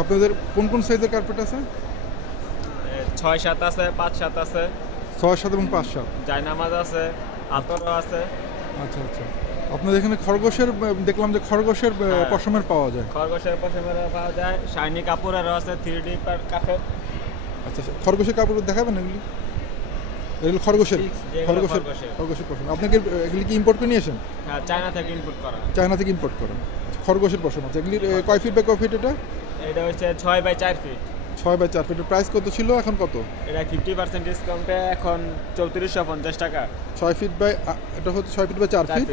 আপনাদের কোন কোন সাইজের কার্পেট আছে? 6-7 আছে, 5-7 আছে, 6-7 এবং 5-7 জায়নামাজ আছে, আতরও আছে। আচ্ছা আচ্ছা। আপনাদের এখানে খরগোশের দেখলাম যে খরগোশের পশমের পাওয়া যায়। খরগোশের পশমের পাওয়া যায়, শাইনি কাপড়েরও আছে, 3D কাপড়। আচ্ছা আচ্ছা, খরগোশের কাপড় দেখাবেন এগুলি? এগুলো খরগোশের খরগোশের খরগোশের পশম। আপনি কি এগুলি কি ইম্পোর্ট করে নিয়ে আসেন? হ্যাঁ, চায়না থেকে ইম্পোর্ট করা। চায়না থেকে ইম্পোর্ট করেন। খরগোশের পশম আছে। এগুলির কয় ফিট বাই কয় ফিট এটা? এটা হচ্ছে 6x4 ফিট। 6x4 ফিটের প্রাইস কত ছিল, এখন কত? এটা 50% ডিসকাউন্টে এখন 3450 টাকা। 6 ফিট বাই এটা হচ্ছে 6 ফিট বাই 4 ফিট।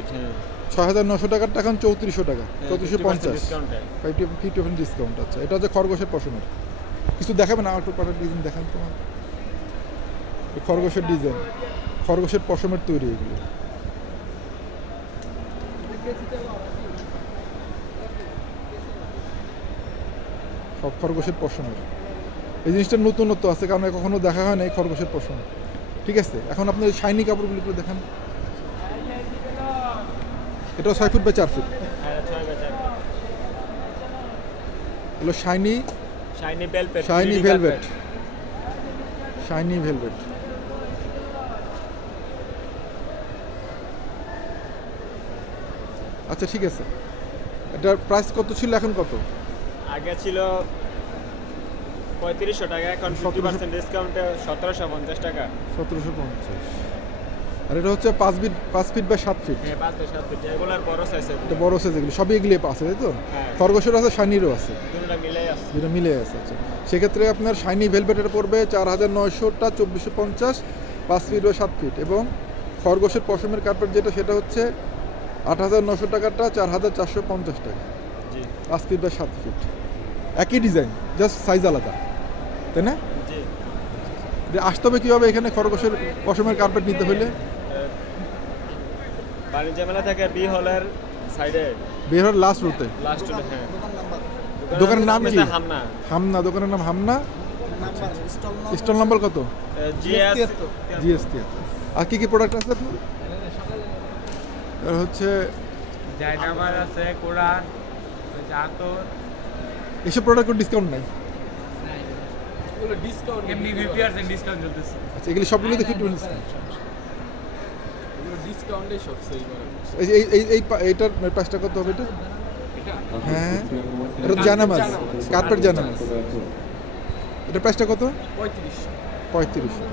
6900 টাকার এখন 3400 টাকা, 3450 ডিসকাউন্টে। 50% ডিসকাউন্ট। আচ্ছা, এটা হচ্ছে খরগোশের পশমের। কিছু দেখাবেন না? একটু পাটার ডিজাইন দেখান তো। খরগোশের ডিজাইন, খরগোশের পশমের তৈরি এগুলো। সব খরগোশের পশমের। এই জিনিসটা নতুনত্ব আছে, কারণ কখনো দেখা হয় না এই খরগোশের পশম। ঠিক আছে, এখন আপনি শাইনি কাপড়গুলো একটু দেখান। এটা 6 ফিট বাই 4 ফিট। এগুলো shiny velvet. Shiny velvet. Shiny velvet. আচ্ছা ঠিক আছে, এটার প্রাইস কত ছিল, এখন কত? আগে ছিল 3500 টাকা, এখন 50% ডিসকাউন্টে 1750 টাকা। 1750। আর এটা হচ্ছে 5 ফিট বাই 7 ফিট। হ্যাঁ, 5 বাই 7 ফিট। এগুলোর বড় সাইজ। এটা বড় সাইজ, এগুলো সবই এগুলি আছে, তাই তো? হ্যাঁ, খরগোশের আছে, শাইনিরও আছে, দুটোটা মিলাই আছে। দুটো মিলে আছে। আচ্ছা, সেক্ষেত্রে আপনার শাইনি ভেলভেটের পড়বে 4900টা 2450, 5 ফিট বাই 7 ফিট। এবং খরগোশের পশমের কার্পেট যেটা, সেটা হচ্ছে 8900 টাকাটা 4450 টাকা, জি। 5 ফিট বাই 7 ফিট। একই ডিজাইন, জাস্ট সাইজ আলাদা, তাই না? জি। আসতে হবে কীভাবে এখানে খরগোশের পশমের কার্পেট নিতে হলে? বাণিজ্য মেলা থেকে বি হলের সাইডে, বের হওয়ার লাস্ট রুটে। লাস্ট হলে। হ্যাঁ, দোকানের নাম কি? হামনা। হামনা, দোকানের নাম হামনা। স্টল নাম্বার কত? জিএসটি। আর কি কি প্রোডাক্ট আছে আপনার? হচ্ছে জায়নামাজ আছে, কোরআন, আতর। এসব প্রোডাক্ট ডিসকাউন্ট নাই? এগুলো ডিসকাউন্ট, এমনি 50% ডিসকাউন্ট চলতেছে। আচ্ছা, এগুলো সবগুলোতে 50% ডিসকাউন্ট। এগুলো ডিসকাউন্টে সব সেল করে। এইটার প্রাইসটা কত হবে এটা? হ্যাঁ, এটা জায়নামাজ, কার্পেট জায়নামাজ। এটার প্রাইসটা কত? 3500।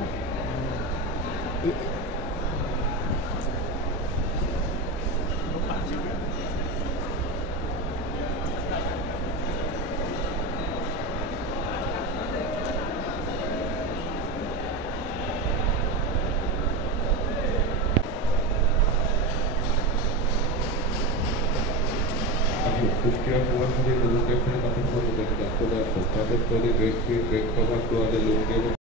কুষ্টিয়া প্রবাসী নতুন ব্যবসায়ী কথা বলতে চলে আসো। তাদের তৈরি বেডশিট, বেড কভার, তোয়ালে, লুঙ্গি এবং